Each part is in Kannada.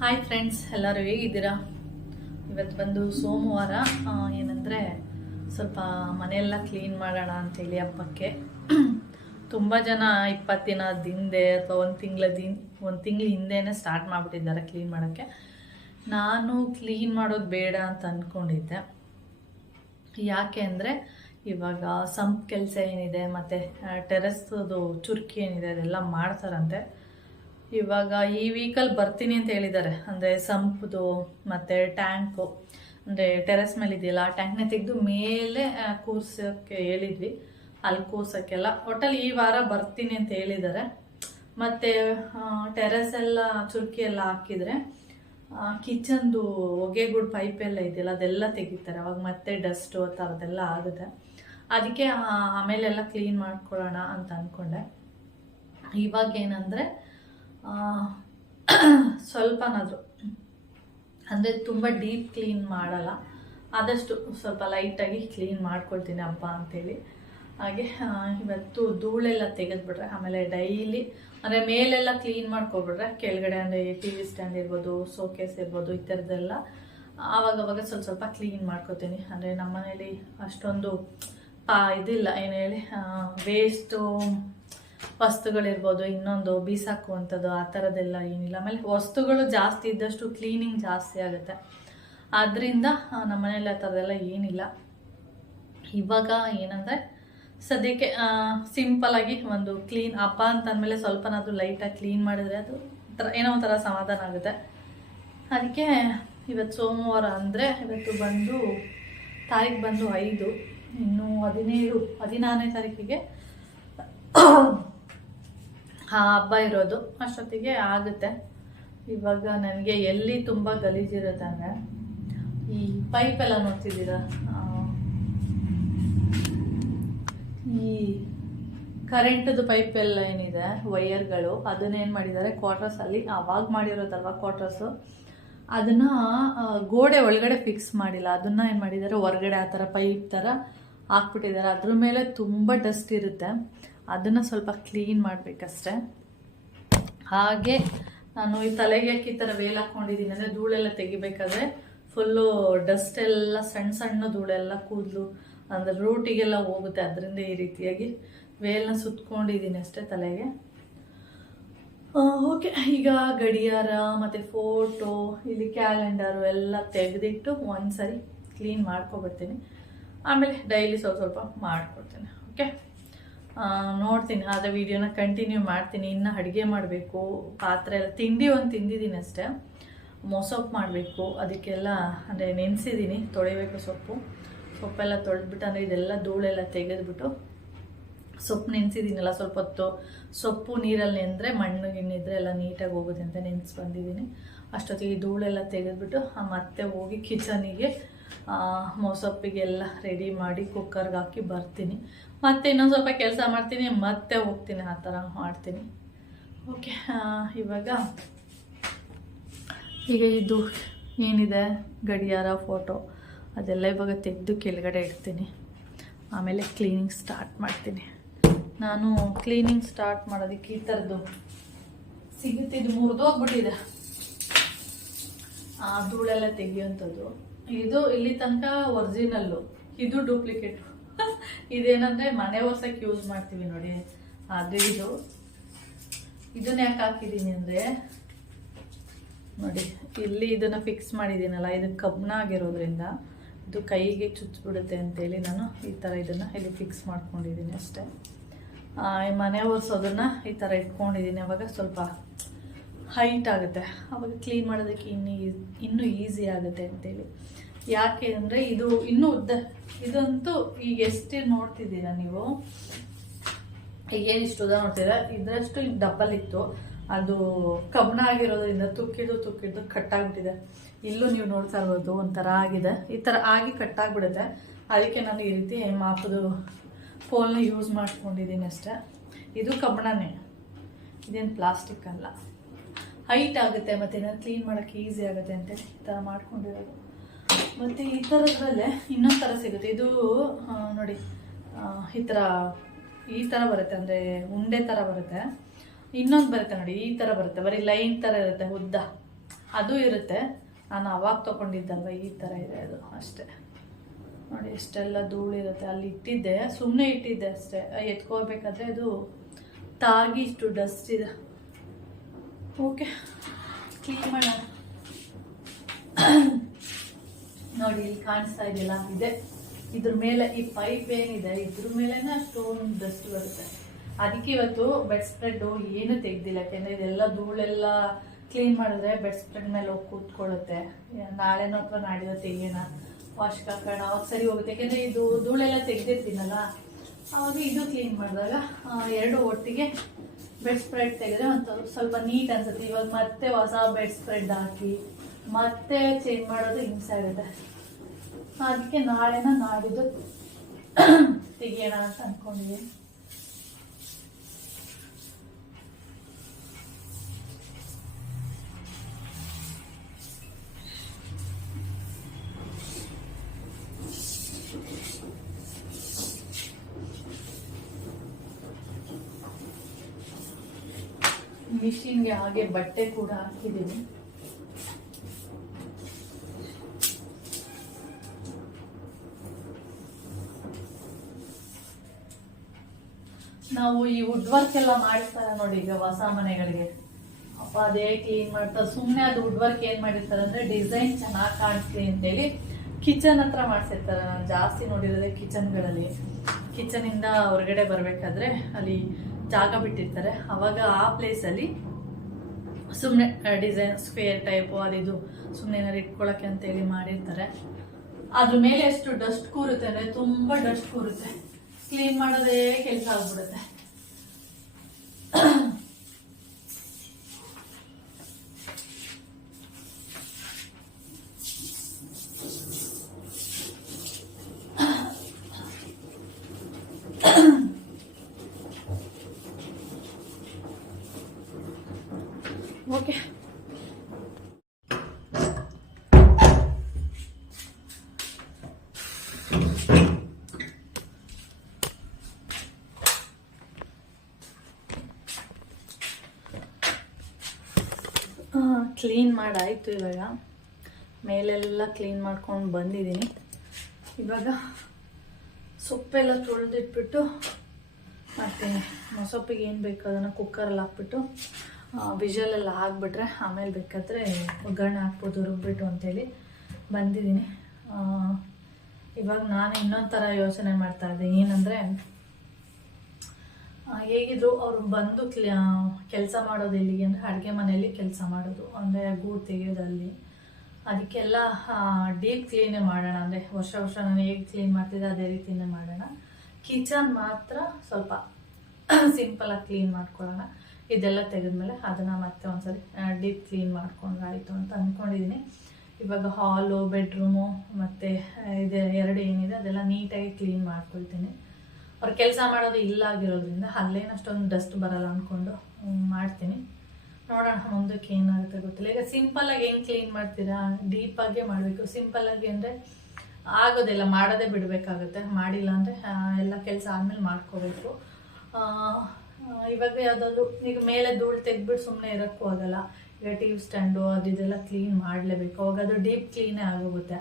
ಹಾಯ್ ಫ್ರೆಂಡ್ಸ್, ಎಲ್ಲರೂ ಹೇಗಿದ್ದೀರಾ? ಇವತ್ತು ಬಂದು ಸೋಮವಾರ. ಏನಂದರೆ ಸ್ವಲ್ಪ ಮನೆಯೆಲ್ಲ ಕ್ಲೀನ್ ಮಾಡೋಣ ಅಂತೇಳಿ ಹಬ್ಬಕ್ಕೆ. ತುಂಬ ಜನ 20 ದಿನದ ಹಿಂದೆ ಅಥವಾ ಒಂದು ತಿಂಗಳ ಹಿಂದೆನೇ ಸ್ಟಾರ್ಟ್ ಮಾಡಿಬಿಟ್ಟಿದ್ದಾರೆ ಕ್ಲೀನ್ ಮಾಡೋಕ್ಕೆ. ನಾನು ಕ್ಲೀನ್ ಮಾಡೋದು ಬೇಡ ಅಂತ ಅಂದ್ಕೊಂಡಿದ್ದೆ. ಯಾಕೆ ಅಂದರೆ ಇವಾಗ ಸಂಪ್ ಕೆಲಸ ಏನಿದೆ ಮತ್ತು ಟೆರೆಸ್ದು ಚುರುಕಿ ಏನಿದೆ ಅದೆಲ್ಲ ಮಾಡ್ತಾರಂತೆ. ಇವಾಗ ಈ ವೀಕಲ್ಲಿ ಬರ್ತೀನಿ ಅಂತ ಹೇಳಿದ್ದಾರೆ. ಅಂದರೆ ಸಂಪ್ದು ಮತ್ತು ಟ್ಯಾಂಕು, ಅಂದರೆ ಟೆರೆಸ್ ಮೇಲೆ ಇದೆಯಲ್ಲ ಆ ಟ್ಯಾಂಕ್ನ ತೆಗೆದು ಮೇಲೆ ಕೂರ್ಸೋಕ್ಕೆ ಹೇಳಿದ್ವಿ. ಅಲ್ಲಿ ಕೂರ್ಸೋಕ್ಕೆಲ್ಲ ಒಟ್ಟಲ್ಲಿ ಈ ವಾರ ಬರ್ತೀನಿ ಅಂತ ಹೇಳಿದ್ದಾರೆ. ಮತ್ತು ಟೆರೆಸ್ ಎಲ್ಲ ಚುರುಕಿ ಎಲ್ಲ ಹಾಕಿದರೆ ಕಿಚನ್ದು ಹೊಗೆಗೂಡು ಪೈಪ್ ಎಲ್ಲ ಇದೆಯಲ್ಲ ಅದೆಲ್ಲ ತೆಗಿತಾರೆ. ಅವಾಗ ಮತ್ತೆ ಡಸ್ಟು ಆ ಥರದ್ದೆಲ್ಲ ಆಗುತ್ತೆ. ಅದಕ್ಕೆ ಆಮೇಲೆಲ್ಲ ಕ್ಲೀನ್ ಮಾಡ್ಕೊಳ್ಳೋಣ ಅಂತ ಅಂದ್ಕೊಂಡೆ. ಇವಾಗ ಏನಂದರೆ ಸ್ವಲ್ಪನಾದರೂ, ಅಂದರೆ ತುಂಬ ಡೀಪ್ ಕ್ಲೀನ್ ಮಾಡಲ್ಲ, ಆದಷ್ಟು ಸ್ವಲ್ಪ ಲೈಟಾಗಿ ಕ್ಲೀನ್ ಮಾಡ್ಕೊಳ್ತೀನಿ ಹಬ್ಬ ಅಂಥೇಳಿ. ಹಾಗೆ ಇವತ್ತು ಧೂಳೆಲ್ಲ ತೆಗೆದುಬಿಟ್ರೆ ಆಮೇಲೆ ಡೈಲಿ ಅಂದರೆ ಮೇಲೆಲ್ಲ ಕ್ಲೀನ್ ಮಾಡ್ಕೊಬಿಟ್ರೆ ಕೆಳಗಡೆ ಅಂದರೆ TV ಸ್ಟ್ಯಾಂಡ್ ಇರ್ಬೋದು, ಸೋಕೇಸ್ ಇರ್ಬೋದು, ಈ ಥರದ್ದೆಲ್ಲ ಆವಾಗವಾಗ ಸ್ವಲ್ಪ ಕ್ಲೀನ್ ಮಾಡ್ಕೊತೀನಿ. ಅಂದರೆ ನಮ್ಮ ಮನೇಲಿ ಅಷ್ಟೊಂದು ಇದಿಲ್ಲ, ಏನು ಹೇಳಿ, ವೇಸ್ಟು ವಸ್ತುಗಳಿರ್ಬೋದು, ಇನ್ನೊಂದು ಬೀಸಾಕುವಂಥದ್ದು ಆ ಥರದ್ದೆಲ್ಲ ಏನಿಲ್ಲ. ಆಮೇಲೆ ವಸ್ತುಗಳು ಜಾಸ್ತಿ ಇದ್ದಷ್ಟು ಕ್ಲೀನಿಂಗ್ ಜಾಸ್ತಿ ಆಗುತ್ತೆ. ಆದ್ದರಿಂದ ನಮ್ಮ ಮನೇಲಿ ಆ ಥರದ್ದೆಲ್ಲ ಏನಿಲ್ಲ. ಇವಾಗ ಏನಂದರೆ ಸದ್ಯಕ್ಕೆ ಸಿಂಪಲಾಗಿ ಒಂದು ಕ್ಲೀನ್ ಹಬ್ಬ ಅಂತಂದಮೇಲೆ ಸ್ವಲ್ಪನಾದರೂ ಲೈಟಾಗಿ ಕ್ಲೀನ್ ಮಾಡಿದ್ರೆ ಅದು ಏನೋ ಒಂಥರ ಸಮಾಧಾನ ಆಗುತ್ತೆ. ಅದಕ್ಕೆ ಇವತ್ತು ಸೋಮವಾರ ಅಂದರೆ ಇವತ್ತು ಬಂದು ತಾರೀಕು ಬಂದು 5, ಇನ್ನು 16ನೇ ತಾರೀಕಿಗೆ ಹಬ್ಬ ಇರೋದು. ಅಷ್ಟೊತ್ತಿಗೆ ಆಗುತ್ತೆ. ಇವಾಗ ನನಗೆ ಎಲ್ಲಿ ತುಂಬ ಗಲೀಜಿರುತ್ತೆ ಅಂದರೆ ಈ ಪೈಪೆಲ್ಲ ನೋಡ್ತಿದ್ದೀರಾ, ಈ ಕರೆಂಟದು ಪೈಪೆಲ್ಲ ಏನಿದೆ ವೈಯರ್ಗಳು, ಅದನ್ನೇನು ಮಾಡಿದ್ದಾರೆ ಕ್ವಾರ್ಟರ್ಸಲ್ಲಿ, ಆವಾಗ ಮಾಡಿರೋದಲ್ವ ಕ್ವಾರ್ಟರ್ಸು, ಅದನ್ನು ಗೋಡೆ ಒಳಗಡೆ ಫಿಕ್ಸ್ ಮಾಡಿಲ್ಲ. ಅದನ್ನು ಏನು ಮಾಡಿದ್ದಾರೆ ಹೊರಗಡೆ ಆ ಥರ ಪೈಪ್ ಥರ ಹಾಕ್ಬಿಟ್ಟಿದ್ದಾರೆ. ಅದ್ರ ಮೇಲೆ ತುಂಬ ಡಸ್ಟ್ ಇರುತ್ತೆ. ಅದನ್ನು ಸ್ವಲ್ಪ ಕ್ಲೀನ್ ಮಾಡಬೇಕಷ್ಟೆ. ಹಾಗೆ ನಾನು ಈ ತಲೆಗೆ ಈ ಥರ ವೇಲ್ ಹಾಕ್ಕೊಂಡಿದ್ದೀನಿ. ಅಂದರೆ ಧೂಳೆಲ್ಲ ತೆಗಿಬೇಕಾದ್ರೆ ಫುಲ್ಲು ಡಸ್ಟ್ ಎಲ್ಲ ಸಣ್ಣ ಧೂಳೆಲ್ಲ ಕೂದಲು ಅಂದರೆ ರೂಟಿಗೆಲ್ಲ ಹೋಗುತ್ತೆ. ಅದರಿಂದ ಈ ರೀತಿಯಾಗಿ ವೇಲ್ನ ಸುತ್ಕೊಂಡಿದ್ದೀನಿ ಅಷ್ಟೇ ತಲೆಗೆ. ಓಕೆ, ಈಗ ಗಡಿಯಾರ ಮತ್ತು ಫೋಟೋ, ಇಲ್ಲಿ ಕ್ಯಾಲೆಂಡರು ಎಲ್ಲ ತೆಗೆದಿಟ್ಟು ಒಂದ್ಸರಿ ಕ್ಲೀನ್ ಮಾಡ್ಕೊಬರ್ತೀನಿ. ಆಮೇಲೆ ಡೈಲಿ ಸ್ವಲ್ಪ ಮಾಡ್ಕೊಡ್ತೀನಿ. ಓಕೆ, ನೋಡ್ತೀನಿ, ಆದರೆ ವೀಡಿಯೋನ ಕಂಟಿನ್ಯೂ ಮಾಡ್ತೀನಿ. ಇನ್ನು ಅಡುಗೆ ಮಾಡಬೇಕು, ಪಾತ್ರೆ ಎಲ್ಲ ಒಂದು ತಿಂದಿದ್ದೀನಿ ಅಷ್ಟೇ. ಮೊಸೊಪ್ಪು ಮಾಡಬೇಕು, ಅದಕ್ಕೆಲ್ಲ ಅಂದರೆ ನೆನೆಸಿದ್ದೀನಿ, ತೊಳಿಬೇಕು. ಸೊಪ್ಪೆಲ್ಲ ತೊಳೆದ್ಬಿಟ್ಟು, ಅಂದರೆ ಇದೆಲ್ಲ ಧೂಳೆಲ್ಲ ತೆಗೆದ್ಬಿಟ್ಟು ಸೊಪ್ಪು ನೆನೆಸಿದ್ದೀನಲ್ಲ ಸ್ವಲ್ಪ ಹೊತ್ತು. ಸೊಪ್ಪು ನೀರಲ್ಲಿ ನೆಂದರೆ ಮಣ್ಣು ಗಿಣ್ಣಿದ್ರೆ ಎಲ್ಲ ನೀಟಾಗಿ ಹೋಗುತ್ತೆ ಅಂತ ನೆನೆಸಿ ಬಂದಿದ್ದೀನಿ. ಅಷ್ಟೊತ್ತಿಗೆ ಧೂಳೆಲ್ಲ ತೆಗೆದ್ಬಿಟ್ಟು ಮತ್ತೆ ಹೋಗಿ ಕಿಚನಿಗೆ ಮೊಸೊಪ್ಪಿಗೆಲ್ಲ ರೆಡಿ ಮಾಡಿ ಕುಕ್ಕರ್ಗೆ ಹಾಕಿ ಬರ್ತೀನಿ. ಮತ್ತೆ ಇನ್ನೊಂದು ಸ್ವಲ್ಪ ಕೆಲಸ ಮಾಡ್ತೀನಿ, ಮತ್ತೆ ಹೋಗ್ತೀನಿ, ಆ ಥರ ಮಾಡ್ತೀನಿ. ಓಕೆ, ಈಗ ಇದು ಏನಿದೆ ಗಡಿಯಾರ, ಫೋಟೋ ಅದೆಲ್ಲ ಇವಾಗ ತೆಗೆದು ಕೆಳಗಡೆ ಇಡ್ತೀನಿ. ಆಮೇಲೆ ಕ್ಲೀನಿಂಗ್ ಸ್ಟಾರ್ಟ್ ಮಾಡ್ತೀನಿ. ನಾನು ಕ್ಲೀನಿಂಗ್ ಸ್ಟಾರ್ಟ್ ಮಾಡೋದಕ್ಕೆ ಈ ಥರದ್ದು ಸಿಗುತ್ತಿದ್ದು ಮುರಿದೋಗ್ಬಿಟ್ಟಿದೆ, ಧೂಳೆಲ್ಲ ತೆಗಿಯೋಂಥದ್ದು. ಇದು ಇಲ್ಲಿ ತನಕ ಒರಿಜಿನಲ್ಲು, ಇದು ಡೂಪ್ಲಿಕೇಟು. ಇದೇನಂದರೆ ಮನೆ ಒರ್ಸಕ್ಕೆ ಯೂಸ್ ಮಾಡ್ತೀವಿ ನೋಡಿ, ಅದು ಇದನ್ನ ಯಾಕೆ ಹಾಕಿದ್ದೀನಿ ಅಂದರೆ ನೋಡಿ, ಇಲ್ಲಿ ಇದನ್ನು ಫಿಕ್ಸ್ ಮಾಡಿದ್ದೀನಲ್ಲ, ಇದು ಕಬ್ಬಣ ಆಗಿರೋದ್ರಿಂದ ಇದು ಕೈಗೆ ಚುಚ್ಚಿಬಿಡುತ್ತೆ ಅಂತೇಳಿ ನಾನು ಈ ಥರ ಇದನ್ನು ಇಲ್ಲಿ ಫಿಕ್ಸ್ ಮಾಡ್ಕೊಂಡಿದ್ದೀನಿ ಅಷ್ಟೇ. ಮನೆ ಒರೆಸೋದನ್ನು ಈ ಥರ ಇಟ್ಕೊಂಡಿದ್ದೀನಿ. ಅವಾಗ ಸ್ವಲ್ಪ ಹೈಟ್ ಆಗುತ್ತೆ, ಅವಾಗ ಕ್ಲೀನ್ ಮಾಡೋದಕ್ಕೆ ಇನ್ನೂ ಈಸಿ ಆಗುತ್ತೆ ಅಂತೇಳಿ. ಯಾಕೆ ಅಂದರೆ ಇದು ಇನ್ನೂ ಉದ್ದ, ಇದಂತೂ ಈಗ ಎಷ್ಟು ನೋಡ್ತಿದ್ದೀರಾ ನೀವು, ಈಗೇನಿಷ್ಟು ಉದ್ದ ನೋಡ್ತೀರಾ, ಇದರಷ್ಟು ಡಬ್ಬಲ್ ಇತ್ತು. ಅದು ಕಬ್ಬಣ ಆಗಿರೋದ್ರಿಂದ ತುಕ್ಕಿದ್ದು ಕಟ್ಟಾಗ್ಬಿಟ್ಟಿದೆ. ಇಲ್ಲೂ ನೀವು ನೋಡ್ತಾ ಇರ್ಬೋದು ಒಂಥರ ಆಗಿದೆ, ಈ ಥರ ಆಗಿ ಕಟ್ಟಾಗ್ಬಿಡುತ್ತೆ. ಅದಕ್ಕೆ ನಾನು ಈ ರೀತಿ ಮಾಪದು ಕೋಲ್ನ ಯೂಸ್ ಮಾಡ್ಕೊಂಡಿದ್ದೀನಿ ಅಷ್ಟೇ. ಇದು ಕಬ್ಬಣನೇ, ಇದೇನು ಪ್ಲಾಸ್ಟಿಕ್ ಅಲ್ಲ. ಹೈಟ್ ಆಗುತ್ತೆ ಮತ್ತು ನಾನು ಕ್ಲೀನ್ ಮಾಡೋಕ್ಕೆ ಈಸಿ ಆಗುತ್ತೆ ಅಂತೇಳಿ ಈ ಥರ ಮಾಡ್ಕೊಂಡಿರೋದು. ಮತ್ತು ಈ ಥರದ್ರಲ್ಲೇ ಇನ್ನೊಂದು ಥರ ಸಿಗುತ್ತೆ. ಇದು ನೋಡಿ, ಈ ಥರ ಬರುತ್ತೆ, ಅಂದರೆ ಉಂಡೆ ಥರ ಬರುತ್ತೆ. ಇನ್ನೊಂದು ಬರುತ್ತೆ ನೋಡಿ, ಈ ಥರ ಬರುತ್ತೆ, ಬರೀ ಲೈನ್ ಥರ ಇರುತ್ತೆ ಉದ್ದ. ಅದು ಇರುತ್ತೆ. ನಾನು ಅವಾಗ ತೊಗೊಂಡಿದ್ದಲ್ವ, ಈ ಥರ ಇದೆ ಅದು ಅಷ್ಟೇ. ನೋಡಿ ಎಷ್ಟೆಲ್ಲ ಧೂಳಿರುತ್ತೆ. ಅಲ್ಲಿ ಇಟ್ಟಿದ್ದೆ, ಸುಮ್ಮನೆ ಇಟ್ಟಿದ್ದೆ ಅಷ್ಟೇ. ಎತ್ಕೋಬೇಕಾದ್ರೆ ಅದು ತಾಗಿ ಇಷ್ಟು ಡಸ್ಟ್ ಇದೆ. ಓಕೆ, ಕ್ಲೀನ್ ಮಾಡೋಣ. ನೋಡಿ ಇಲ್ಲಿ ಕಾಣಿಸ್ತಾ ಇದೆಯಲ್ಲ, ಇದೆ ಇದ್ರ ಮೇಲೆ ಈ ಪೈಪ್ ಏನಿದೆ ಇದ್ರ ಮೇಲೆನೇ ಅಷ್ಟೊಂದು ಡಸ್ಟ್ ಬರುತ್ತೆ. ಅದಕ್ಕೆ ಇವತ್ತು ಬೆಡ್ ಸ್ಪ್ರೆಡ್ ಏನು ತೆಗ್ದಿಲ್ಲ, ಯಾಕೆಂದರೆ ಇದೆಲ್ಲ ಧೂಳೆಲ್ಲ ಕ್ಲೀನ್ ಮಾಡಿದ್ರೆ ಬೆಡ್ ಸ್ಪ್ರೆಡ್ ಮೇಲೆ ಹೋಗಿ ಕೂತ್ಕೊಳ್ಳುತ್ತೆ. ನಾಳೆನೋ ಅಥವಾ ನಾಡಿದ ತೆಗಿಯೋಣ, ವಾಶ್ಗೆ ಹಾಕೋಣ, ಅವಾಗ ಸರಿ ಹೋಗುತ್ತೆ. ಯಾಕೆಂದರೆ ಇದು ಧೂಳೆಲ್ಲ ತೆಗ್ದಿರ್ತೀನಲ್ಲ, ಅವಾಗ ಇದು ಕ್ಲೀನ್ ಮಾಡಿದಾಗ ಎರಡು ಒಟ್ಟಿಗೆ ಬೆಡ್ ಸ್ಪ್ರೆಡ್ ತೆಗೆದ್ರೆ ಒಂದು ಸ್ವಲ್ಪ ನೀಟ್ ಅನ್ಸುತ್ತೆ. ಇವಾಗ ಮತ್ತೆ ಹೊಸ ಬೆಡ್ ಸ್ಪ್ರೆಡ್ ಹಾಕಿ ಮತ್ತೆ ಚೇಂಜ್ ಮಾಡೋದು ಹಿಂಸೆ ಆಗುತ್ತೆ. ಅದಕ್ಕೆ ನಾಳೆನ ನಾಡಿದ್ದು ತೆಗಿಯೋಣ ಅಂತ ಅಂದ್ಕೊಂಡಿದ್ದೀನಿ. ಮಿಷಿನ್ಗೆ ಹಾಗೆ ಬಟ್ಟೆ ಕೂಡ ಹಾಕಿದ್ದೀನಿ. ನಾವು ಈ ವುಡ್ ವರ್ಕ್ ಎಲ್ಲ ಮಾಡಿರ್ತಾರೆ ನೋಡಿ, ಈಗ ಹೊಸ ಮನೆಗಳಿಗೆ, ಅಪ್ಪ ಅದೇ ಕ್ಲೀನ್ ಮಾಡ್ತಾರೆ. ಸುಮ್ಮನೆ ಅದು ವುಡ್ ವರ್ಕ್ ಏನ್ ಮಾಡಿರ್ತಾರೆ ಅಂದ್ರೆ ಡಿಸೈನ್ ಚೆನ್ನಾಗಿ ಕಾಣಿಸ್ಲಿ ಅಂತೇಳಿ ಕಿಚನ್ ಹತ್ರ ಮಾಡ್ಸಿರ್ತಾರೆ. ನಾನು ಜಾಸ್ತಿ ನೋಡಿರೋದೆ ಕಿಚನ್ಗಳಲ್ಲಿ. ಕಿಚನಿಂದ ಹೊರಗಡೆ ಬರ್ಬೇಕಾದ್ರೆ ಅಲ್ಲಿ ಜಾಗ ಬಿಟ್ಟಿರ್ತಾರೆ, ಅವಾಗ ಆ ಪ್ಲೇಸಲ್ಲಿ ಸುಮ್ಮನೆ ಡಿಸೈನ್ ಸ್ಕ್ವೇರ್ ಟೈಪು ಅದಿದು ಸುಮ್ಮನೆ ಏನಾರು ಇಟ್ಕೊಳಕ್ಕೆ ಅಂತೇಳಿ ಮಾಡಿರ್ತಾರೆ. ಅದ್ರ ಮೇಲೆ ಎಷ್ಟು ಡಸ್ಟ್ ಕೂರುತ್ತೆ ಅಂದರೆ ತುಂಬ ಡಸ್ಟ್ ಕೂರುತ್ತೆ. ಕ್ಲೀನ್ ಮಾಡೋದೇ ಕೆಲಸ ಆಗ್ಬಿಡುತ್ತೆ. ಓಕೆ, ಕ್ಲೀನ್ ಮಾಡಾಯಿತು. ಇವಾಗ ಮೇಲೆಲ್ಲ ಕ್ಲೀನ್ ಮಾಡ್ಕೊಂಡು ಬಂದಿದ್ದೀನಿ. ಇವಾಗ ಸೊಪ್ಪೆಲ್ಲ ತೊಳೆದಿಟ್ಬಿಟ್ಟು ಮತ್ತು ಸೊಪ್ಪಿಗೆ ಏನು ಬೇಕು ಅದನ್ನು ಕುಕ್ಕರಲ್ಲಿ ಹಾಕ್ಬಿಟ್ಟು ವಿಜಲೆಲ್ಲ ಹಾಕ್ಬಿಟ್ರೆ ಆಮೇಲೆ ಬೇಕಾದರೆ ಒಗ್ಗರಣೆ ಹಾಕ್ಬೋದು ರುಬ್ಬಿಟ್ಟು ಅಂತೇಳಿ ಬಂದಿದ್ದೀನಿ. ಇವಾಗ ನಾನು ಇನ್ನೊಂದು ಥರ ಯೋಚನೆ ಮಾಡ್ತಾಯಿದ್ದೆ. ಏನಂದರೆ ಹೇಗಿದ್ರು ಅವರು ಬಂದು ಕೆಲಸ ಮಾಡೋದು ಎಲ್ಲಿಗೆ ಅಂದರೆ ಅಡುಗೆ ಮನೆಯಲ್ಲಿ ಕೆಲಸ ಮಾಡೋದು, ಅಂದರೆ ಗೂಡು ತೆಗೆಯೋದಲ್ಲಿ. ಅದಕ್ಕೆಲ್ಲ ಡೀಪ್ ಕ್ಲೀನೇ ಮಾಡೋಣ. ಅಂದರೆ ವರ್ಷ ನಾನು ಹೇಗೆ ಕ್ಲೀನ್ ಮಾಡ್ತಿದ್ದೆ ಅದೇ ರೀತಿಯೇ ಮಾಡೋಣ. ಕಿಚನ್ ಮಾತ್ರ ಸ್ವಲ್ಪ ಸಿಂಪಲಾಗಿ ಕ್ಲೀನ್ ಮಾಡ್ಕೊಳ್ಳೋಣ. ಇದೆಲ್ಲ ತೆಗೆದ್ಮೇಲೆ ಅದನ್ನು ಮತ್ತೆ ಒಂದ್ಸರಿ ಡೀಪ್ ಕ್ಲೀನ್ ಮಾಡ್ಕೊಂಡ್ರೆ ಆಯಿತು ಅಂತ ಅಂದ್ಕೊಂಡಿದ್ದೀನಿ. ಇವಾಗ ಹಾಲು, ಬೆಡ್ರೂಮು ಮತ್ತು ಇದೆ ಎರಡು ಏನಿದೆ ಅದೆಲ್ಲ ನೀಟಾಗಿ ಕ್ಲೀನ್ ಮಾಡ್ಕೊಳ್ತೀನಿ. ಅವ್ರು ಕೆಲಸ ಮಾಡೋದು ಇಲ್ಲ ಆಗಿರೋದ್ರಿಂದ ಅಲ್ಲೇನು ಅಷ್ಟೊಂದು ಡಸ್ಟ್ ಬರಲ್ಲ ಅಂದ್ಕೊಂಡು ಮಾಡ್ತೀನಿ. ನೋಡೋಣ ಮುಂದಕ್ಕೆ ಏನಾಗುತ್ತೆ ಗೊತ್ತಿಲ್ಲ. ಈಗ ಸಿಂಪಲ್ಲಾಗಿ ಹೆಂಗೆ ಕ್ಲೀನ್ ಮಾಡ್ತೀರಾ, ಡೀಪಾಗೇ ಮಾಡಬೇಕು. ಸಿಂಪಲ್ಲಾಗಿ ಅಂದರೆ ಆಗೋದಿಲ್ಲ, ಮಾಡೋದೇ ಬಿಡಬೇಕಾಗುತ್ತೆ. ಮಾಡಿಲ್ಲ ಅಂದರೆ ಎಲ್ಲ ಕೆಲಸ ಆದಮೇಲೆ ಮಾಡ್ಕೋಬೇಕು. ಇವಾಗ ಯಾವುದಾದ್ರು ಈಗ ಮೇಲೆ ಧೂಳು ತೆಗೆದ್ಬಿಟ್ಟು ಸುಮ್ಮನೆ ಇರೋಕ್ಕೂ ಆಗಲ್ಲ. ಈಗ ಟಿ ವಿ ಸ್ಟ್ಯಾಂಡು ಅದೆಲ್ಲ ಕ್ಲೀನ್ ಮಾಡಲೇಬೇಕು. ಅವಾಗ ಅದು ಡೀಪ್ ಕ್ಲೀನೇ ಆಗೋಗುತ್ತೆ.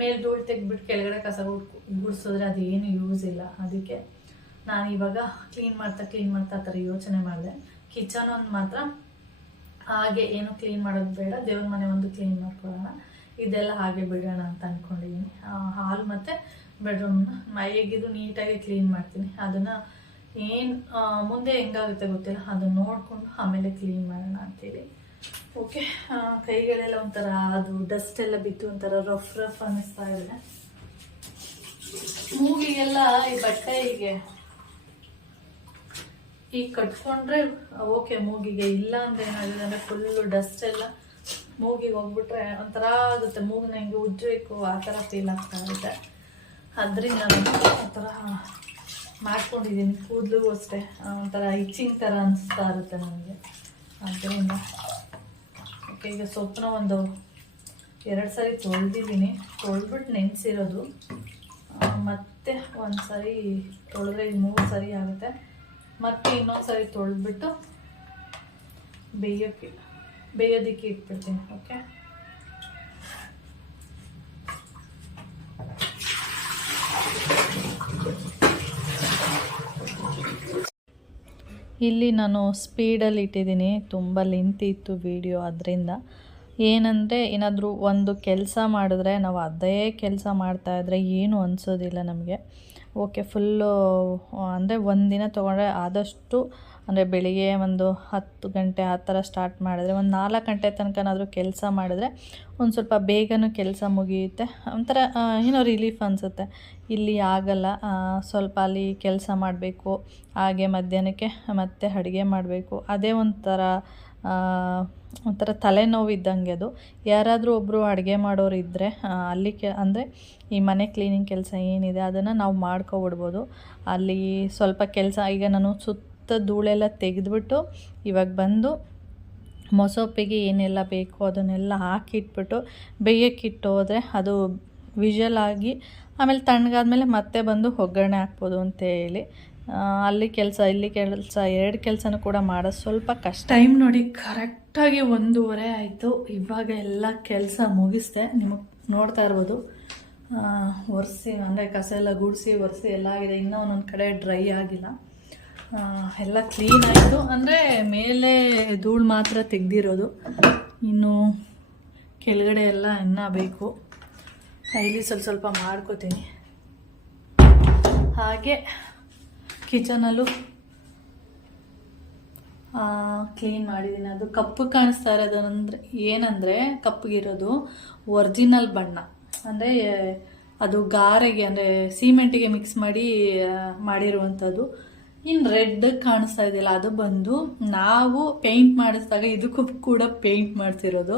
ಮೇಲೆ ಧೂಳು ತೆಗೆದ್ಬಿಟ್ಟು ಕೆಳಗಡೆ ಕಸ ಗುಡಿಸಿದ್ರೆ ಅದೇನು ಯೂಸ್ ಇಲ್ಲ. ಅದಕ್ಕೆ ನಾನು ಇವಾಗ ಕ್ಲೀನ್ ಮಾಡ್ತಾ ಆ ಥರ ಯೋಚನೆ ಮಾಡಿದೆ. ಕಿಚನ್ ಒಂದು ಮಾತ್ರ ಹಾಗೆ ಏನು ಕ್ಲೀನ್ ಮಾಡೋದು ಬೇಡ, ದೇವ್ರ ಮನೆ ಒಂದು ಕ್ಲೀನ್ ಮಾಡ್ಕೊಳ್ಳೋಣ, ಇದೆಲ್ಲ ಹಾಗೆ ಬಿಡೋಣ ಅಂತ ಅಂದ್ಕೊಂಡಿದ್ದೀನಿ. ಹಾಲ್ ಮತ್ತು ಬೆಡ್ರೂಮ್ನ ಹೇಗಿದ್ದು ನೀಟಾಗಿ ಕ್ಲೀನ್ ಮಾಡ್ತೀನಿ. ಅದನ್ನು ಏನು ಮುಂದೆ ಹೆಂಗಾಗುತ್ತೆ ಗೊತ್ತಿಲ್ಲ, ಅದನ್ನು ನೋಡಿಕೊಂಡು ಆಮೇಲೆ ಕ್ಲೀನ್ ಮಾಡೋಣ ಅಂತೇಳಿ. ಓಕೆ, ಕೈಗಳೆಲ್ಲ ಒಂಥರ ಅದು ಡಸ್ಟ್ ಎಲ್ಲ ಬಿತ್ತು ಒಂಥರ ರಫ್ ಅನ್ನಿಸ್ತಾ ಇದೆ. ಮೂಗಿಗೆಲ್ಲ ಈ ಬಟ್ಟೆ ಈಗ ಕಟ್ಕೊಂಡ್ರೆ ಓಕೆ ಮೂಗಿಗೆ, ಇಲ್ಲ ಅಂದ್ರೆ ಏನಾಗಿದೆ ಅಂದರೆ ಫುಲ್ಲು ಡಸ್ಟ್ ಎಲ್ಲ ಮೂಗಿಗೆ ಹೋಗ್ಬಿಟ್ರೆ ಒಂಥರ ಆಗುತ್ತೆ. ಮೂಗಿನ ಹಿಂಗೆ ಉಜ್ಜಬೇಕು ಆ ಥರ ಫೀಲ್ ಆಗ್ತಾ ಇರುತ್ತೆ. ಅದರಿಂದ ನಾನು ಆ ಥರ ಮಾಡ್ಕೊಂಡಿದ್ದೀನಿ. ಕೂದಲಿಗೂ ಅಷ್ಟೇ ಒಂಥರ ಇಚ್ಚಿಂಗ್ ಥರ ಅನಿಸ್ತಾ ಇರುತ್ತೆ ನನಗೆ. ಆದ್ದರಿಂದ ಓಕೆ, ಈಗ ಸೊಪ್ಪನ್ನ ಒಂದು 2 ಸರಿ ತೊಳೆದಿದ್ದೀನಿ. ತೊಳೆದ್ಬಿಟ್ಟು ನೆನೆಸಿರೋದು, ಮತ್ತೆ ಒಂದು ಸರಿ ತೊಳೆದ್ರೆ 3 ಸರಿ ಆಗುತ್ತೆ. ಮತ್ತೆ ಇನ್ನೊಂದು ಸರಿ ತೊಳೆದ್ಬಿಟ್ಟು ಬೇಯೋಕ್ಕೆ ಬೇಯೋದಕ್ಕೆ ಇಟ್ಬಿಡ್ತೀನಿ. ಓಕೆ, ಇಲ್ಲಿ ನಾನು ಸ್ಪೀಡಲ್ಲಿ ಇಟ್ಟಿದ್ದೀನಿ, ತುಂಬ ಲೆಂತ್ ಇತ್ತು ವಿಡಿಯೋ. ಅದರಿಂದ ಏನಂದರೆ ಏನಾದರೂ ಒಂದು ಕೆಲಸ ಮಾಡಿದ್ರೆ ನಾವು ಅದೇ ಕೆಲಸ ಮಾಡ್ತಾಯಿದ್ರೆ ಏನು ಅನಿಸೋದಿಲ್ಲ ನಮಗೆ. ಓಕೆ, ಫುಲ್ಲು ಅಂದರೆ ಒಂದಿನ ತೊಗೊಂಡ್ರೆ ಆದಷ್ಟು ಅಂದರೆ ಬೆಳಿಗ್ಗೆ ಒಂದು 10 ಗಂಟೆ ಆ ಥರ ಸ್ಟಾರ್ಟ್ ಮಾಡಿದ್ರೆ ಒಂದು 4 ಗಂಟೆ ತನಕನಾದರೂ ಕೆಲಸ ಮಾಡಿದ್ರೆ ಒಂದು ಸ್ವಲ್ಪ ಬೇಗನೂ ಕೆಲಸ ಮುಗಿಯುತ್ತೆ. ಒಂಥರ ಏನೋ ರಿಲೀಫ್ ಅನಿಸುತ್ತೆ. ಇಲ್ಲಿ ಆಗಲ್ಲ, ಸ್ವಲ್ಪ ಅಲ್ಲಿ ಕೆಲಸ ಮಾಡಬೇಕು, ಹಾಗೆ ಮಧ್ಯಾಹ್ನಕ್ಕೆ ಮತ್ತೆ ಅಡುಗೆ ಮಾಡಬೇಕು. ಅದೇ ಒಂಥರ ತಲೆನೋವು ಇದ್ದಂಗೆ ಅದು. ಯಾರಾದರೂ ಒಬ್ಬರು ಅಡುಗೆ ಮಾಡೋರು ಇದ್ದರೆ ಅಲ್ಲಿ ಅಂದರೆ ಈ ಮನೆ ಕ್ಲೀನಿಂಗ್ ಕೆಲಸ ಏನಿದೆ ಅದನ್ನು ನಾವು ಮಾಡ್ಕೊಬಿಡ್ಬೋದು. ಅಲ್ಲಿ ಸ್ವಲ್ಪ ಕೆಲಸ, ಈಗ ನಾನು ಸುತ್ತ ಧೂಳೆಲ್ಲ ತೆಗೆದುಬಿಟ್ಟು ಇವಾಗ ಬಂದು ಮೊಸೊಪ್ಪಿಗೆ ಏನೆಲ್ಲ ಬೇಕು ಅದನ್ನೆಲ್ಲ ಹಾಕಿಟ್ಬಿಟ್ಟು ಬೇಯಕ್ಕಿಟ್ಟು ಹೋದರೆ ಅದು ವಿಷಲ್ ಆಗಿ ಆಮೇಲೆ ತಣ್ಣಗಾದ್ಮೇಲೆ ಮತ್ತೆ ಬಂದು ಒಗ್ಗರಣೆ ಹಾಕ್ಬೋದು ಅಂತೇಳಿ ಅಲ್ಲಿ ಕೆಲಸ ಇಲ್ಲಿ ಕೆಲಸ 2 ಕೆಲಸನೂ ಕೂಡ ಮಾಡೋದು ಸ್ವಲ್ಪ ಕಷ್ಟ. ಟೈಮ್ ನೋಡಿ ಕರೆಕ್ಟಾಗಿ 1:30 ಆಯಿತು. ಇವಾಗ ಎಲ್ಲ ಕೆಲಸ ಮುಗಿಸ್ದೆ, ನಿಮಗೆ ನೋಡ್ತಾ ಇರ್ಬೋದು. ಒರೆಸಿ ಅಂದರೆ ಕಸ ಎಲ್ಲ ಗುಡಿಸಿ ಒರೆಸಿ ಎಲ್ಲ ಆಗಿದೆ. ಇನ್ನೂ ಒಂದೊಂದು ಕಡೆ ಡ್ರೈ ಆಗಿಲ್ಲ. ಎಲ್ಲ ಕ್ಲೀನ್ ಆಯಿತು. ಅಂದರೆ ಮೇಲೆ ಧೂಳು ಮಾತ್ರ ತೆಗೆದಿರೋದು, ಇನ್ನು ಕೆಳಗಡೆ ಎಲ್ಲ ಇನ್ನೂ ಬೇಕು. ಇಲ್ಲಿ ಸ್ವಲ್ಪ ಮಾಡ್ಕೋತೀನಿ. ಹಾಗೆ ಕಿಚನಲ್ಲೂ ಕ್ಲೀನ್ ಮಾಡಿದ್ದೀನಿ. ಅದು ಕಪ್ಪು ಕಾಣಿಸ್ತಾ ಇರೋದು ಏನಂದರೆ ಕಪ್ಪಗಿರೋದು ಒರಿಜಿನಲ್ ಬಣ್ಣ. ಅಂದರೆ ಅದು ಗಾರೆಗೆ ಅಂದರೆ ಸಿಮೆಂಟಿಗೆ ಮಿಕ್ಸ್ ಮಾಡಿರುವಂಥದ್ದು. ಇನ್ನು ರೆಡ್ ಕಾಣಿಸ್ತಾ ಇದೆಯಲ್ಲ, ಅದು ಬಂದು ನಾವು ಪೇಂಟ್ ಮಾಡಿಸಿದಾಗ ಇದಕ್ಕೂ ಕೂಡ ಪೇಂಟ್ ಮಾಡ್ತಿರೋದು.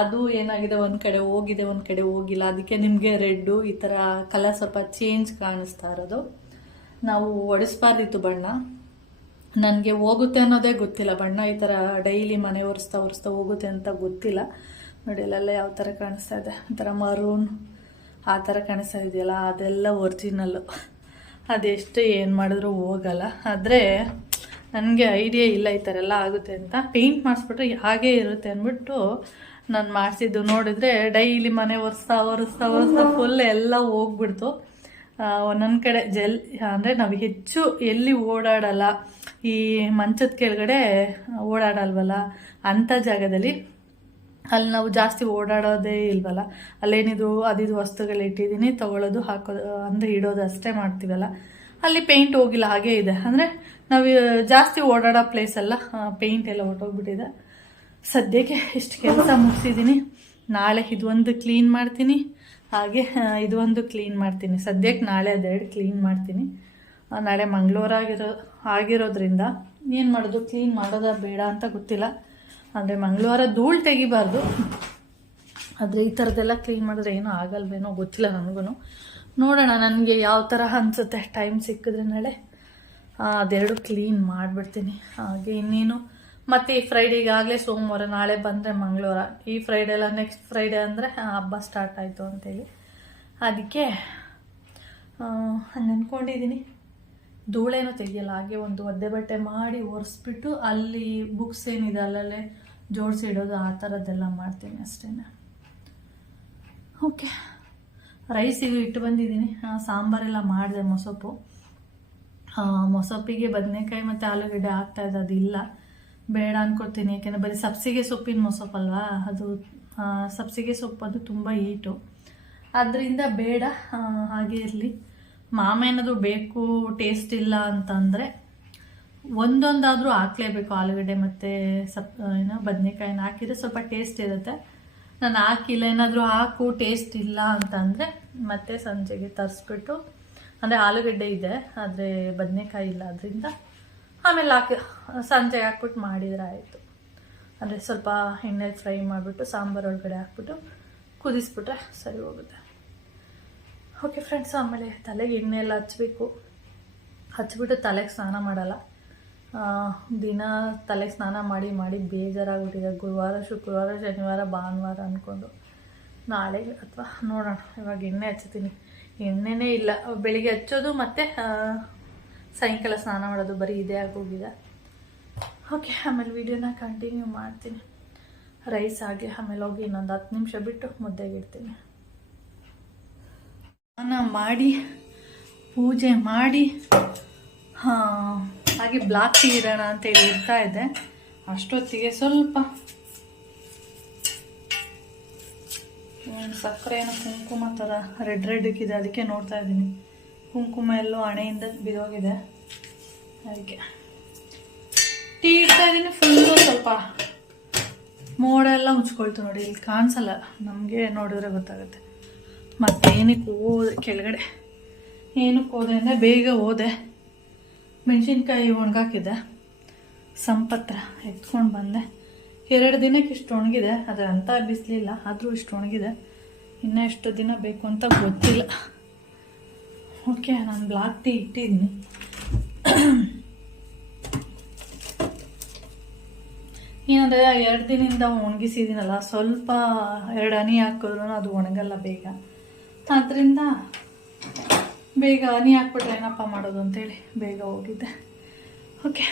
ಅದು ಏನಾಗಿದೆ, ಒಂದು ಕಡೆ ಹೋಗಿದೆ ಒಂದು ಕಡೆ ಹೋಗಿಲ್ಲ. ಅದಕ್ಕೆ ನಿಮಗೆ ರೆಡ್ಡು ಈ ಥರ ಕಲರ್ ಸ್ವಲ್ಪ ಚೇಂಜ್ ಕಾಣಿಸ್ತಾ ಇರೋದು. ನಾವು ಒಡಿಸ್ಬಾರ್ದಿತ್ತು ಬಣ್ಣ. ನನಗೆ ಹೋಗುತ್ತೆ ಅನ್ನೋದೇ ಗೊತ್ತಿಲ್ಲ. ಬಣ್ಣ ಈ ಥರ ಡೈಲಿ ಮನೆ ಒರೆಸ್ತಾ ಹೋಗುತ್ತೆ ಅಂತ ಗೊತ್ತಿಲ್ಲ. ನೋಡಿ ಅಲ್ಲೆಲ್ಲ ಯಾವ ಥರ ಕಾಣಿಸ್ತಾ ಇದೆ, ಒಂಥರ ಮರೂನ್ ಆ ಥರ ಕಾಣಿಸ್ತಾ ಇದೆಯಲ್ಲ, ಅದೆಲ್ಲ ಒರಿಜಿನಲ್ಲು. ಅದೆಷ್ಟು ಏನು ಮಾಡಿದ್ರೂ ಹೋಗಲ್ಲ. ಆದರೆ ನನಗೆ ಐಡಿಯಾ ಇಲ್ಲ ಈ ಥರ ಎಲ್ಲ ಆಗುತ್ತೆ ಅಂತ. ಪೇಂಟ್ ಮಾಡಿಸ್ಬಿಟ್ರೆ ಹಾಗೇ ಇರುತ್ತೆ ಅಂದ್ಬಿಟ್ಟು ನಾನು ಮಾಡಿಸಿದ್ದು. ನೋಡಿದರೆ ಡೈಲಿ ಮನೆ ಒರೆಸ್ತಾ ಫುಲ್ ಎಲ್ಲ ಹೋಗ್ಬಿಡ್ತು. ಒಂದೊಂದು ಕಡೆ ಅಂದರೆ ನಾವು ಹೆಚ್ಚು ಎಲ್ಲಿ ಓಡಾಡಲ್ಲ, ಈ ಮಂಚದ ಕೆಳಗಡೆ ಓಡಾಡಲ್ವಲ್ಲ ಅಂಥ ಜಾಗದಲ್ಲಿ ಅಲ್ಲಿ ನಾವು ಜಾಸ್ತಿ ಓಡಾಡೋದೇ ಇಲ್ವಲ್ಲ, ಅಲ್ಲೇನಿದು ಅದಿದು ವಸ್ತುಗಳು ಇಟ್ಟಿದ್ದೀನಿ, ತೊಗೊಳ್ಳೋದು ಹಾಕೋದು ಅಂದರೆ ಇಡೋದು ಅಷ್ಟೇ ಮಾಡ್ತೀವಲ್ಲ, ಅಲ್ಲಿ ಪೇಂಟ್ ಹೋಗಿಲ್ಲ, ಹಾಗೇ ಇದೆ. ಅಂದರೆ ನಾವು ಜಾಸ್ತಿ ಓಡಾಡೋ ಪ್ಲೇಸೆಲ್ಲ ಪೇಂಟ್ ಎಲ್ಲ ಹೊಟ್ಟೋಗ್ಬಿಟ್ಟಿದೆ. ಸದ್ಯಕ್ಕೆ ಇಷ್ಟು ಕೆಲಸ ಮುಗಿಸಿದ್ದೀನಿ. ನಾಳೆ ಇದೊಂದು ಕ್ಲೀನ್ ಮಾಡ್ತೀನಿ, ಹಾಗೆ ಇದೊಂದು ಕ್ಲೀನ್ ಮಾಡ್ತೀನಿ. ಸದ್ಯಕ್ಕೆ ನಾಳೆ ಅದೆರಡು ಕ್ಲೀನ್ ಮಾಡ್ತೀನಿ. ನಾಳೆ ಮಂಗಳವಾರ ಆಗಿರೋದ್ರಿಂದ ಏನು ಮಾಡೋದು, ಕ್ಲೀನ್ ಮಾಡೋದಾ ಬೇಡ ಅಂತ ಗೊತ್ತಿಲ್ಲ. ಅಂದರೆ ಮಂಗಳವಾರ ಧೂಳು ತೆಗಿಬಾರ್ದು, ಆದರೆ ಈ ಥರದ್ದೆಲ್ಲ ಕ್ಲೀನ್ ಮಾಡಿದ್ರೆ ಏನೂ ಆಗಲ್ವೇನೋ ಗೊತ್ತಿಲ್ಲ ನನಗೂ. ನೋಡೋಣ ನನಗೆ ಯಾವ ಥರ ಅನಿಸುತ್ತೆ. ಟೈಮ್ ಸಿಕ್ಕಿದ್ರೆ ನಾಳೆ ಅದೆರಡು ಕ್ಲೀನ್ ಮಾಡಿಬಿಡ್ತೀನಿ. ಹಾಗೆ ಇನ್ನೇನು ಮತ್ತು ಈ ಫ್ರೈಡೇಗಾಗಲೇ ಸೋಮವಾರ, ನಾಳೆ ಬಂದರೆ ಮಂಗಳವಾರ, ಈ ಫ್ರೈಡೇ ಎಲ್ಲ ನೆಕ್ಸ್ಟ್ ಫ್ರೈಡೇ ಅಂದರೆ ಹಬ್ಬ ಸ್ಟಾರ್ಟ್ ಆಯಿತು ಅಂತೇಳಿ ಅದಕ್ಕೆ ಹಂಗೆ ಅಂದ್ಕೊಂಡಿದ್ದೀನಿ. ಧೂಳೇನೂ ತೆಗಿಯಲ್ಲ, ಹಾಗೆ ಒಂದು ಒದ್ದೆ ಬಟ್ಟೆ ಮಾಡಿ ಒರೆಸ್ಬಿಟ್ಟು ಅಲ್ಲಿ ಬುಕ್ಸ್ ಏನಿದೆ ಅಲ್ಲಲ್ಲೇ ಜೋಡಿಸಿ ಇಡೋದು, ಆ ಥರದ್ದೆಲ್ಲ ಮಾಡ್ತೀನಿ ಅಷ್ಟೇ. ಓಕೆ, ರೈಸಿಗೆ ಇಟ್ಟು ಬಂದಿದ್ದೀನಿ. ಸಾಂಬಾರೆಲ್ಲ ಮಾಡಿದೆ. ಮೊಸೊಪ್ಪಿಗೆ ಬದನೆಕಾಯಿ ಮತ್ತು ಆಲೂಗಡ್ಡೆ ಹಾಕ್ತಾಯಿದ್ದೆ, ಅದಿಲ್ಲ, ಬೇಡ ಅಂದ್ಕೊಡ್ತೀನಿ. ಯಾಕೆಂದರೆ ಬರೀ ಸಬ್ಸಿಗೆ ಸೊಪ್ಪಿನ ಮೊಸಪ್ಪಲ್ವಾ, ಅದು ಸಬ್ಸಿಗೆ ಸೊಪ್ಪು ಅದು ತುಂಬ ಹೀಟು, ಅದರಿಂದ ಬೇಡ, ಹಾಗೆ ಇರಲಿ. ಮಾಮ ಏನಾದರೂ ಬೇಕು ಟೇಸ್ಟ್ ಇಲ್ಲ ಅಂತಂದರೆ ಒಂದೊಂದಾದರೂ ಹಾಕ್ಲೇಬೇಕು. ಆಲೂಗಡ್ಡೆ ಮತ್ತು ಬದನೆಕಾಯಿನ ಹಾಕಿದರೆ ಸ್ವಲ್ಪ ಟೇಸ್ಟ್ ಇರುತ್ತೆ. ನಾನು ಹಾಕಿಲ್ಲ, ಏನಾದರೂ ಹಾಕು ಟೇಸ್ಟ್ ಇಲ್ಲ ಅಂತಂದರೆ ಮತ್ತೆ ಸಂಜೆಗೆ ತರಿಸ್ಬಿಟ್ಟು, ಅಂದರೆ ಆಲೂಗಡ್ಡೆ ಇದೆ ಆದರೆ ಬದನೆಕಾಯಿ ಇಲ್ಲ, ಅದರಿಂದ ಆಮೇಲೆ ಸಂಜೆಗೆ ಹಾಕ್ಬಿಟ್ಟು ಮಾಡಿದರೆ ಆಯಿತು. ಅಂದರೆ ಸ್ವಲ್ಪ ಎಣ್ಣೆಲಿ ಫ್ರೈ ಮಾಡಿಬಿಟ್ಟು ಸಾಂಬಾರು ಒಳಗಡೆ ಹಾಕ್ಬಿಟ್ಟು ಕುದಿಸ್ಬಿಟ್ರೆ ಸರಿ ಹೋಗುತ್ತೆ. ಓಕೆ ಫ್ರೆಂಡ್ಸ್, ಆಮೇಲೆ ತಲೆಗೆ ಎಣ್ಣೆ ಎಲ್ಲ ಹಚ್ಬಿಟ್ಟು ತಲೆಗೆ ಸ್ನಾನ ಮಾಡಲ್ಲ. ದಿನ ತಲೆಗೆ ಸ್ನಾನ ಮಾಡಿ ಬೇಜಾರಾಗ್ಬಿಟ್ಟಿದೆ. ಗುರುವಾರ, ಶುಕ್ರವಾರ, ಶನಿವಾರ, ಭಾನುವಾರ ಅಂದ್ಕೊಂಡು ನಾಳೆಗೆ ಅಥವಾ ನೋಡೋಣ. ಇವಾಗ ಎಣ್ಣೆ ಹಚ್ತೀನಿ. ಎಣ್ಣೆನೇ ಇಲ್ಲ, ಬೆಳಿಗ್ಗೆ ಹಚ್ಚೋದು ಮತ್ತು ಸಾಯಂಕಾಲ ಸ್ನಾನ ಮಾಡೋದು, ಬರೀ ಇದೇ ಆಗೋಗಿದೆ. ಓಕೆ, ಆಮೇಲೆ ವಿಡಿಯೋನ ಕಂಟಿನ್ಯೂ ಮಾಡ್ತೀನಿ. ರೈಸ್ ಆಗಿ ಆಮೇಲೆ ಹೋಗಿ ಇನ್ನೊಂದು 10 ನಿಮಿಷ ಬಿಟ್ಟು ಮುದ್ದೆಗೆ ಇಡ್ತೀನಿ. ಸ್ನಾನ ಮಾಡಿ ಪೂಜೆ ಮಾಡಿ ಹಾಗೆ ಬ್ಲಾಕ್ ಟೀ ಇಡೋಣ ಅಂತೇಳಿ ಇಡ್ತಾ ಇದ್ದೆ. ಅಷ್ಟೊತ್ತಿಗೆ ಸ್ವಲ್ಪ ಸಕ್ಕರೆ ಏನೋ ಕುಂಕುಮ ಥರ ರೆಡ್ಡಿಕ್ಕಿದೆ, ಅದಕ್ಕೆ ನೋಡ್ತಾ ಇದ್ದೀನಿ. ಕುಂಕುಮ ಎಲ್ಲೋ ಹಣೆಯಿಂದ ಬಿದ್ದೋಗಿದೆ, ಅದಕ್ಕೆ ಟೀ ಇಡ್ತಾ ಇದ್ದೀನಿ. ಫುಲ್ಲು ಸ್ವಲ್ಪ ಮೋಡ ಎಲ್ಲ ಮುಚ್ಕೊಳ್ತು ನೋಡಿ, ಇಲ್ಲಿ ಕಾಣಿಸಲ್ಲ, ನಮಗೆ ನೋಡಿದ್ರೆ ಗೊತ್ತಾಗುತ್ತೆ. ಮತ್ತೇನಕ್ಕೆ ಹೋದೆ ಕೆಳಗಡೆ, ಏನಕ್ಕೆ ಹೋದೆ ಅಂದರೆ ಬೇಗ ಹೋದೆ. ಮೆಣಸಿನ್ಕಾಯಿ ಒಣಗಾಕಿದ್ದೆ, ಸಂಪತ್ರ ಎತ್ಕೊಂಡು ಬಂದೆ. 2 ದಿನಕ್ಕೆ ಇಷ್ಟು ಒಣಗಿದೆ, ಅದು ಅಂತ ಬಿಸಿಲಿಲ್ಲ, ಆದರೂ ಇಷ್ಟು ಒಣಗಿದೆ. ಇನ್ನೂ ಎಷ್ಟು ದಿನ ಬೇಕು ಅಂತ ಗೊತ್ತಿಲ್ಲ. ಓಕೆ, ನಾನು ಬ್ಲಾಕ್ ಟೀ ಇಟ್ಟಿದ್ದೀನಿ. ಏನಂದರೆ 2 ದಿನದಿಂದ ಒಣಗಿಸಿದ್ದೀನಲ್ಲ, ಸ್ವಲ್ಪ 2 ಹನಿ ಹಾಕಿದ್ರೂ ಅದು ಒಣಗಲ್ಲ ಬೇಗ. ಆದ್ದರಿಂದ ಬೇಗ ಹನಿ ಹಾಕ್ಬಿಟ್ರೆ ಏನಪ್ಪ ಮಾಡೋದು ಅಂತೇಳಿ ಬೇಗ ಹೋಗಿದ್ದೆ. ಓಕೆ.